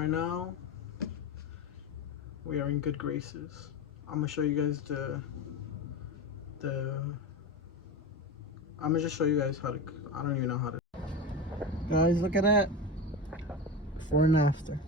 right now we are in good graces. I'm gonna show you guys I'm gonna just show you guys how to, I don't even know how to. Guys, look at that. Before and after.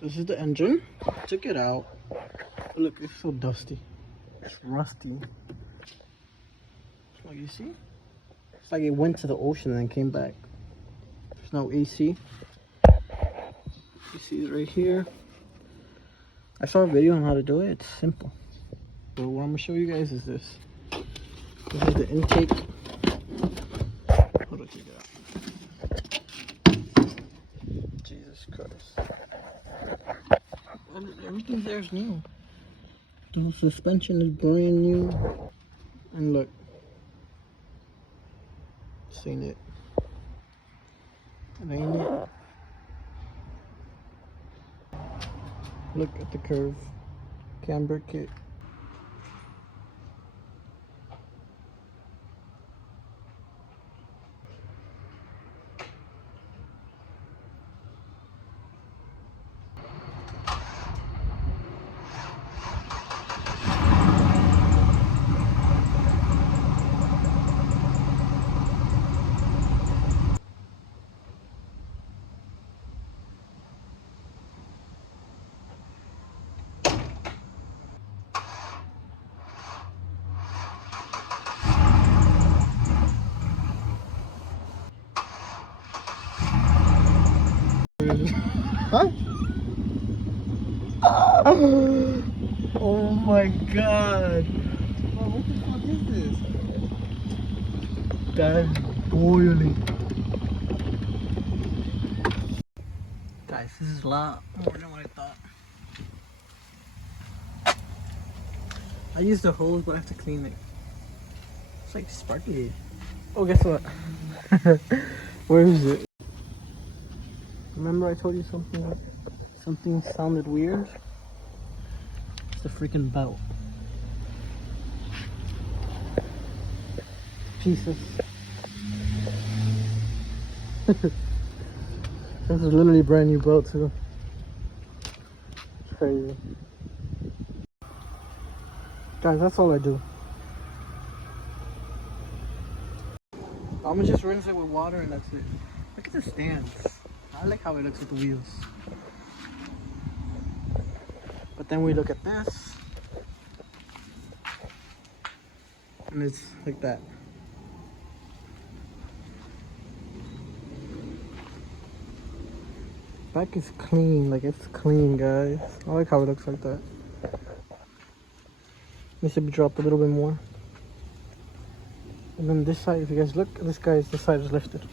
This is the engine. Took it out. Look, it's so dusty. It's rusty. Like, you see? It's like it went to the ocean and then came back. There's no AC. You see it right here. I saw a video on how to do it. It's simple. So what I'm gonna show you guys is this. This is the intake. Hold on, take it out. Jesus Christ. Everything there is new. The suspension is brand new. And look. Seen it. And ain't it? Look at the curve. Camber kit. Huh? Oh my god. Oh, what the fuck is this? That's boiling. Guys, this is a lot more than what I thought. I used the hose, but I have to clean it. It's like sparkly. Oh, guess what? Where is it? Remember I told you something sounded weird? It's the freaking belt. Jesus. This is literally a brand new belt too. It's crazy. Guys, that's all I do. I'm gonna just rinse it with water and that's it. Look at the stands. I like how it looks with the wheels. But then we look at this. And it's like that. Back is clean, like it's clean, guys. I like how it looks like that. This should be dropped a little bit more. And then this side, if you guys look, this side is lifted.